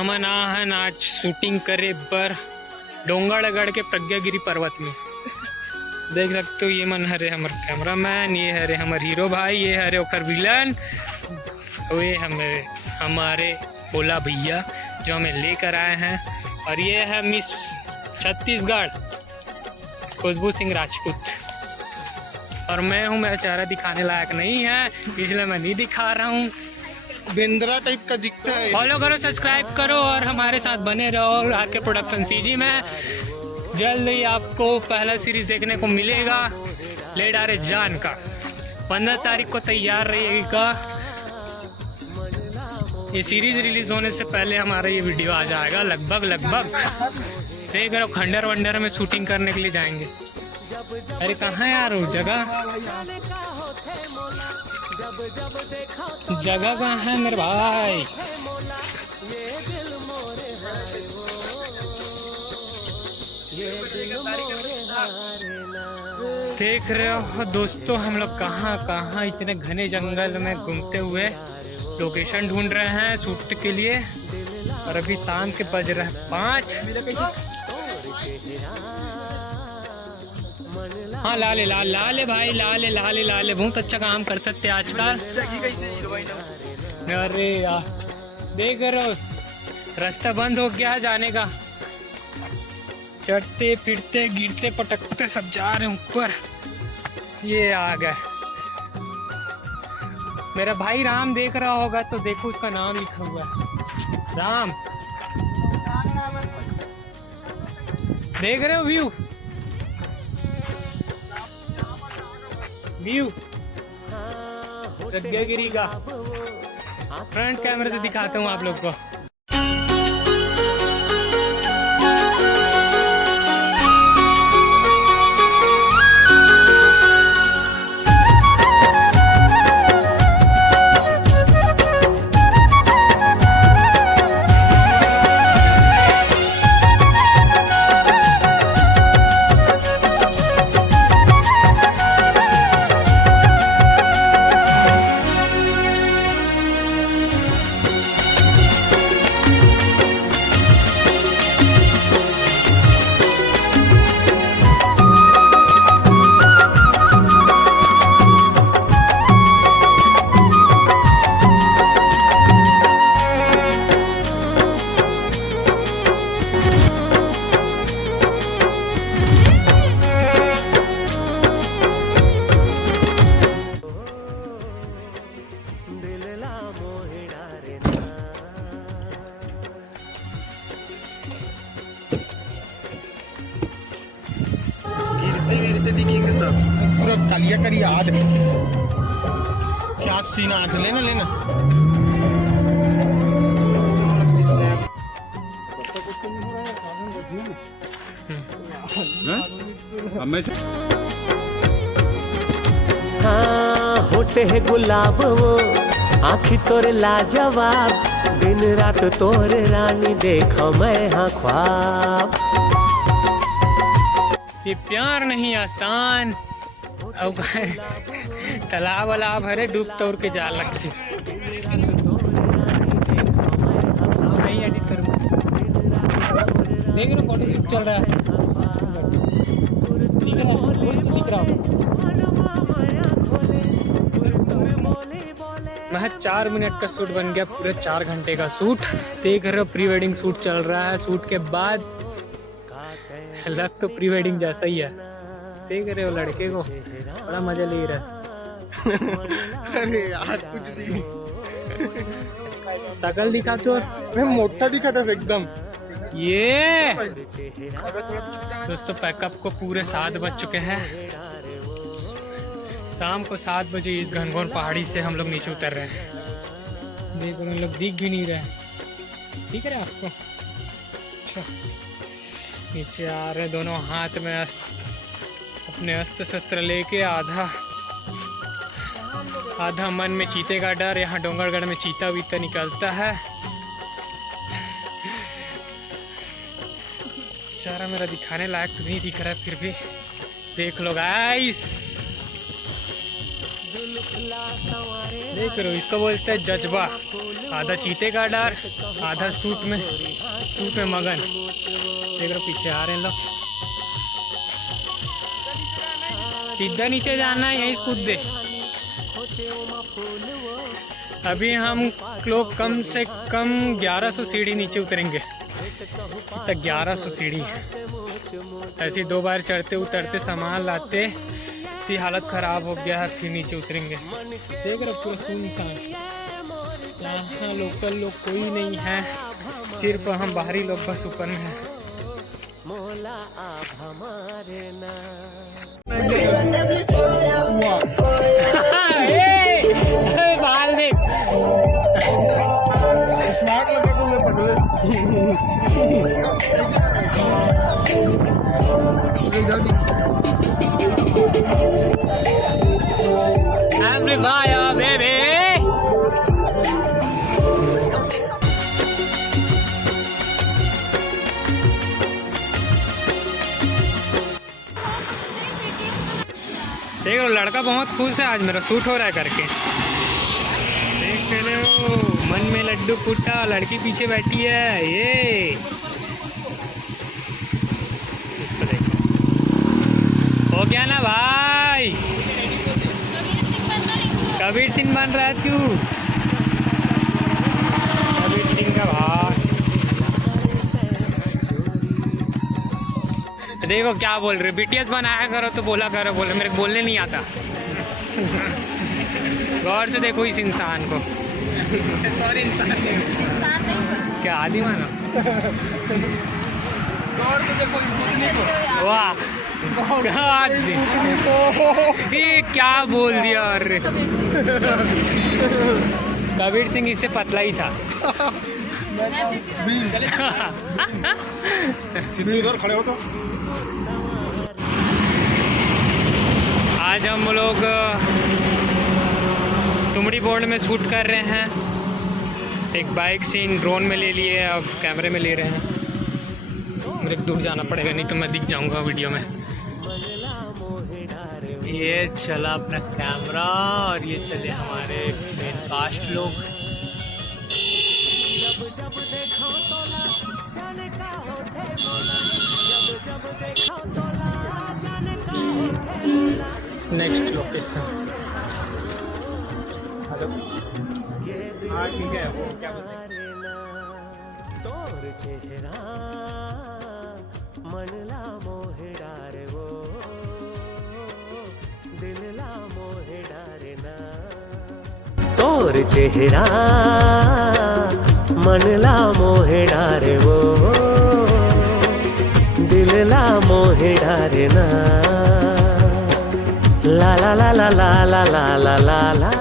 हम ना है आज शूटिंग करे पर डोंगरगढ़ के प्रज्ञागिरी पर्वत में देख सकते हो। ये मन हरे हमारे कैमरामैन, ये हरे हमारे हीरो भाई, ये हरे ओकर विलन, ये हमारे ओला भैया जो हमें लेकर आए हैं। और ये है मिस छत्तीसगढ़ खुशबू सिंह राजपूत। और मैं हूँ, मेरा चेहरा दिखाने लायक नहीं है इसलिए मैं नहीं दिखा रहा हूँ। बिंद्रा टाइप का दिखता है। फॉलो करो, सब्सक्राइब करो और हमारे साथ बने रहो आके प्रोडक्शन सीजी में। जल्द ही आपको पहला सीरीज देखने को मिलेगा ले डारे जान का। 15 तारीख को तैयार रहिएगा। ये सीरीज रिलीज होने से पहले हमारा ये वीडियो आ जाएगा लगभग देख रहे हो। खंडर वंडर में शूटिंग करने के लिए जाएंगे। अरे कहाँ यार वो जगह कहाँ है मेरे भाई? देख रहे हो दोस्तों, हम लोग कहाँ इतने घने जंगल में घूमते हुए लोकेशन ढूंढ रहे हैं शूट के लिए। और अभी शाम के बज रहे हैं 5। हाँ लाले भाई, लाले बहुत अच्छा काम करते थे आजकल। अरे यार देख रहे हो रास्ता बंद हो गया जाने का। चढ़ते फिरते गिरते पटकते सब जा रहे हैं ऊपर। ये आ गए मेरा भाई राम, देख रहा होगा तो देखो उसका नाम लिखा हुआ है राम। देख रहे हो व्यू प्रज्ञागिरी का। फ्रंट कैमरे से दिखाता हूँ आप लोग को। दिखेंगे सब पूरा कलिया करी याद है क्या सीन आज। लेना हाँ होते है गुलाब वो आँखी तोरे लाजवाब, दिन रात तोरे रानी देखो मैं हाँ ख्वाब। ये प्यार नहीं आसान अब तालाब वालाब हरे डूब तोड़ के जा लगती नहीं एडिट करूँ। देख रहे फोटो शूट चल रहा है, दिख रहा महज 4 मिनट का शूट बन गया पूरे 4 घंटे का शूट। देख रहे हो प्री वेडिंग शूट चल रहा है। शूट के बाद लग तो प्री वेडिंग जैसा ही है। देख रहे हो लड़के को बड़ा मजा ले रहा है। अरे यार कुछ भी शकल दिखा तो मैं मोटा दिखा था एकदम। ये दोस्तों पैकअप को पूरे 7 बज चुके हैं। शाम को 7 बजे इस घनघोर पहाड़ी से हम लोग नीचे उतर रहे हैं। देख रहे लोग दिख भी नहीं रहे। दिख रहे आपको? अच्छा नीचे आ रहे दोनों हाथ में अपने अस्त्र शस्त्र लेके। आधा मन में चीते का डर। यहाँ डोंगरगढ़ में चीता वीता निकलता है। चेहरा मेरा दिखाने लायक तो नहीं दिख रहा है, फिर भी देख लो गाइस। देख रहे हो, इसको बोलते हैं जज्बा। आधा चीते का डर, आधा सूट में मगन। देख रहे हो पीछे आ रहे हैं लोग। सीधा नीचे जाना है, यहीं कूद दे। अभी हम लोग कम से कम 1100 सीढ़ी नीचे उतरेंगे। तक 1100 सीढ़ी ऐसी 2 बार चढ़ते उतरते सामान लाते सी हालत ख़राब हो गया है। फिर नीचे उतरेंगे। देख रहे पूरा सुनसान, यहाँ लोकल लोग कोई नहीं है, सिर्फ हम बाहरी लोग बस ऊपर में हैं। बाल देख, स्मार्ट लगे तो मैं पकड़े। Amplifier, baby. देखो लड़का बहुत खुश है, आज मेरा शूट हो रहा है करके। देख लो, मन में लड्डू फूटा, लड़की पीछे बैठी है। ये इसको देखो, हो गया ना भाई, कबीर सिंह बन रहा है तू, कबीर सिंह का भाई। देखो क्या बोल रहे, बीटीएस बनाया करो तो बोला करो, बोले मेरे को बोलने नहीं आता। गौर से देखो इस इंसान को। सॉरी इंसान क्या आदि मानो? गौर से देखो इस पुतली को। वाह, ये क्या बोल दिया। अरे कबीर सिंह इससे पतला ही था। इधर खड़े हो तो। आज हम लोग तुमड़ी बोर्ड में शूट कर रहे हैं। एक बाइक सीन ड्रोन में ले लिए, अब कैमरे में ले रहे हैं। मेरे को दूर जाना पड़ेगा, नहीं तो मैं दिख जाऊंगा वीडियो में। ये चला अपना कैमरा और ये चले हमारे मेन कास्ट लोग। Next location. हाँ ठीक है, वो क्या बोलते हैं? तोर चेहरा मनला मोहे डारे वो, दिलला मोहे डारे ना। तोर चेहरा मनला मोहे डारे वो, दिलला मोहे डारे ना। ला ला ला ला ला ला ला ला ला।